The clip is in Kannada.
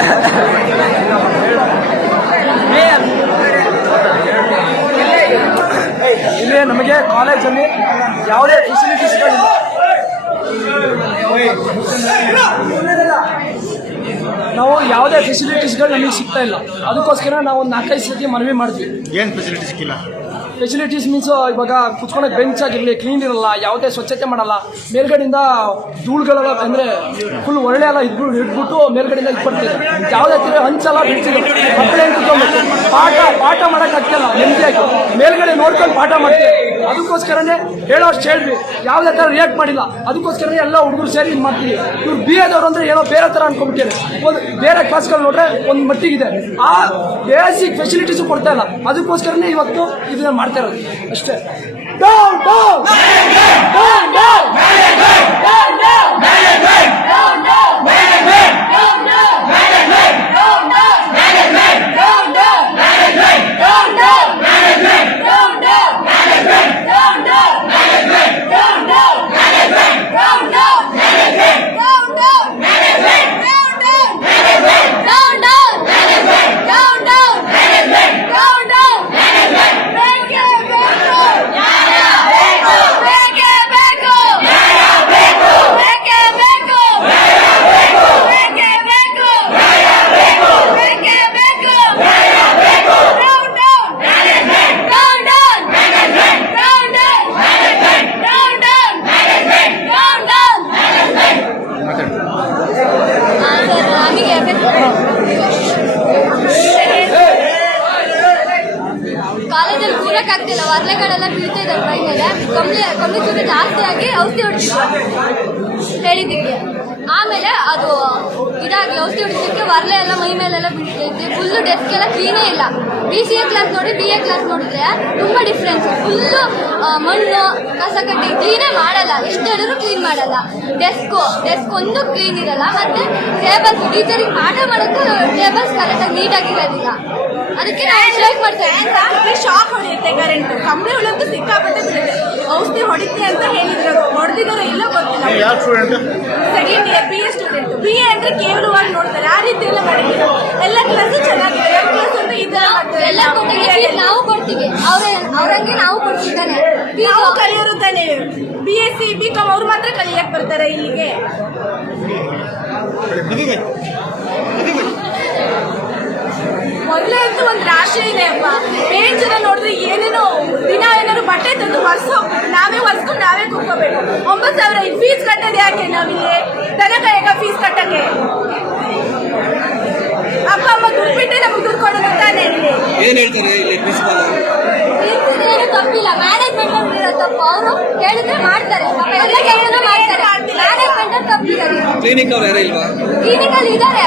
ಇಲ್ಲಿ ನಮಗೆ ಕಾಲೇಜಲ್ಲಿ ಯಾವುದೇ ಫೆಸಿಲಿಟೀಸ್ಗಳಿಲ್ಲ ನಾವು ಯಾವುದೇ ಫೆಸಿಲಿಟೀಸ್ಗಳು ನಮಗೆ ಸಿಗ್ತಾ ಇಲ್ಲ. ಅದಕ್ಕೋಸ್ಕರ ನಾವು ಒಂದು ನಾಲ್ಕೈದು ಸತಿ ಮನವಿ ಮಾಡ್ತೀವಿ ಏನು ಫೆಸಿಲಿಟಿ ಸಿಕ್ಕಿಲ್ಲ? ಫೆಸಿಲಿಟೀಸ್ ಮೀನ್ಸ್ ಇವಾಗ ಕುತ್ಕೊಳಕ್ಕೆ ಬೆಂಚ್ ಆಗಿರಲಿ ಕ್ಲೀನ್ ಇರಲ್ಲ, ಯಾವುದೇ ಸ್ವಚ್ಛತೆ ಮಾಡಲ್ಲ. ಮೇಲ್ಗಡೆಯಿಂದ ಧೂಳುಗಳೆಲ್ಲ ಅಂದರೆ ಫುಲ್ ಒಳ್ಳೆ ಎಲ್ಲ ಇದ್ಬಿಟ್ಟು ಇಟ್ಬಿಟ್ಟು ಮೇಲ್ಗಡೆಯಿಂದ ಇಟ್ಬಿಡ್ತೀವಿ ಯಾವುದೇ ತಿಂದರೆ ಹಂಚಲ್ಲ ಬಿಡ್ತೀವಿ. ಮಕ್ಕಳೇನು ಕುತ್ಕೊಬೇಕು ಪಾಠ ಪಾಠ ಮಾಡೋಕ್ಕಾಗ್ತಿಲ್ಲ ನೆಮ್ಮದಿಯಾಗಿ. ಮೇಲ್ಗಡೆ ನೋಡ್ಕೊಂಡು ಪಾಠ ಮಾಡ್ತೀವಿ. ಅದಕ್ಕೋಸ್ಕರನೇ ಹೇಳೋ ಹೇಳ್ರಿ. ಯಾವುದೇ ಥರ ರಿಯಾಕ್ಟ್ ಮಾಡಿಲ್ಲ. ಅದಕ್ಕೋಸ್ಕರನೇ ಎಲ್ಲ ಹುಡುಗರು ಸೇರಿ ಇದು ಮಾಡ್ತೀವಿ. ಇವ್ರು ಬಿ ಎದವ್ರು ಅಂದ್ರೆ ಏನೋ ಬೇರೆ ಥರ ಅನ್ಕೊಂಡ್ಬಿಟ್ಟಿದ್ದಾರೆ. ಒಂದು ಬೇರೆ ಕ್ಲಾಸ್ಗಳು ನೋಡ್ರೆ ಒಂದು ಮಟ್ಟಿಗಿದೆ. ಆ ಬೇಸಿಕ್ ಫೆಸಿಲಿಟೀಸು ಕೊಡ್ತಾ ಇಲ್ಲ. ಅದಕ್ಕೋಸ್ಕರನೇ ಇವತ್ತು ಇದನ್ನ ಮಾಡ್ತಾ ಇರೋದು. ಅಷ್ಟೇ. ವರ್ಲೆಗಳೆಲ್ಲ ಬೀಳ್ತಾ ಇದ್ದಾರೆ ಮೈ ಮೇಲೆ ಕಂಬಳಿ ಕಂಬ್ಳಿ ಚೂರು ಜಾಸ್ತಿ ಆಗಿ ಔಷಧಿ ಹೊಡಿತಿದ್ರು ಹೇಳಿದ್ದಕ್ಕೆ. ಆಮೇಲೆ ಅದು ಇದಾಗಿ ಔಷಧಿ ಹೊಡಿಸೋಕ್ಕೆ ವರ್ಲೆ ಎಲ್ಲ ಮೈ ಮೇಲೆಲ್ಲ ಬೀಳ್ತೈತೆ ಫುಲ್ಲು ಡೆಸ್ಕ್ ಎಲ್ಲ ಕ್ಲೀನೇ ಇಲ್ಲ. ಬಿ ಸಿ ಎ ಕ್ಲಾಸ್ ನೋಡಿ ಬಿ ಎ ಕ್ಲಾಸ್ ನೋಡಿದ್ರೆ ತುಂಬ ಡಿಫ್ರೆನ್ಸ್ ಫುಲ್ಲು ಮಣ್ಣು ಕಸ ಕಟ್ಟಿ ಕ್ಲೀನೇ ಮಾಡಲ್ಲ. ಎಷ್ಟು ಹೇಳಿದ್ರು ಕ್ಲೀನ್ ಮಾಡಲ್ಲ. ಡೆಸ್ಕು ಡೆಸ್ಕ್ ಒಂದು ಕ್ಲೀನ್ ಇರಲ್ಲ. ಮತ್ತೆ ಟೇಬಲ್ಸ್ ಟೀಚರಿಗೆ ಪಾಠ ಮಾಡೋಕ್ಕೂ ಟೇಬಲ್ಸ್ ಕರೆಕ್ಟಾಗಿ ನೀಟಾಗಿ ಇರೋದಿಲ್ಲ. ಅದಕ್ಕೆ ನಾವು ಸ್ಟ್ರೈಕ್ ಮಾಡ್ತಾ ಇದ್ದೀವಿ ಶಾಕ್ ಹೊಡೆಯುತ್ತೆ ಕರೆಂಟ್ ಕಂಬಳಿ ಒಳಗೂ ಸಿಕ್ಕಾಪಟ್ಟೆ ಬಿಡುತ್ತೆ ಔಷಧಿ ಹೊಡಿತೆ ಅಂತ ಹೇಳಿದ್ರು. ಹೊಡೆದಿದ್ದಾರೋ ಇಲ್ಲ ಗೊತ್ತಿಲ್ಲ. Second year B A student B A ಅಂದ್ರೆ ಕೇವಲವಾಗಿ ನೋಡ್ತಾರೆ. ಆ ರೀತಿ ಎಲ್ಲ ಮಾಡಿದ್ರು. ಎಲ್ಲ ಕ್ಲಾಸು ಚೆನ್ನಾಗಿದೆ. ಎಂ ಕ್ಲಾಸ್ ಎಲ್ಲ ನಾವು ಕೊಡ್ತೀವಿ. ಅವ್ರ ಅವ್ರಂಗೆ ನಾವು ಕೊಡ್ತಿದ್ದಾನೆ. ನಾವು ಕಲಿಯೋರು ತಾನೆ. B S C B com ಅವ್ರು ಮಾತ್ರ ಕಲಿಯಕ್ ಬರ್ತಾರೆ ಇಲ್ಲಿಗೆ. ಮೊದಲೇ ಅಂತೂ ಒಂದು ರಾಶಿ ಇದೆ ಅಪ್ಪ. ಬೇರೆ ಜನ ನೋಡಿದ್ರೆ ಏನೇನೋ ದಿನ ಏನಾದ್ರು ಬಟ್ಟೆ ತಂದು ಒರ್ಸೋ ನಾವೇ ಹೊರಸ್ಕೊಂಡು ನಾವೇ ಕುತ್ಕೋಬೇಕು. ಒಂಬತ್ತು ಸಾವಿರ ಫೀಸ್ ಕಟ್ಟೋದು ಯಾಕೆ ನಾವಿಲ್ಲಿ? ತನಕ ಈಗ ಫೀಸ್ ಕಟ್ಟಕ್ಕೆ? ಅಪ್ಪ ಅಮ್ಮ ದುಡ್ಡು ಬಿಟ್ಟೆ ನಮ್ಗೆ ದುಡ್ಡು ಕೊಡೋದು ತಾನೇ ಇಲ್ಲಿ. ಏನ್ ಹೇಳ್ತಾರೆ ಇಲ್ಲಿ ಪ್ರಿನ್ಸಿಪಾಲ್ ಏನು ತಪ್ಪಿಲ್ಲ. ಮ್ಯಾನೇಜ್ಮೆಂಟ್ ಇರೋ ತಪ್ಪು ಅವರು. ಹೇಳಿದ್ರೆ ಮಾಡ್ತಾರೆ. ಪಾಪ ಎಲ್ಲ ಕೇಳಿದ್ರೆ ಮಾಡ್ತಾರೆ. ಮ್ಯಾನೇಜ್ಮೆಂಟ್ ತಪ್ಪಿಲ್ಲ ಕ್ಲಿನಿಕ್ ಅವ್ರು ಯಾರೇ ಇಲ್ವಾ? ಕ್ಲಿನಿಕಲ್ಲಿ ಇದ್ದಾರೆ.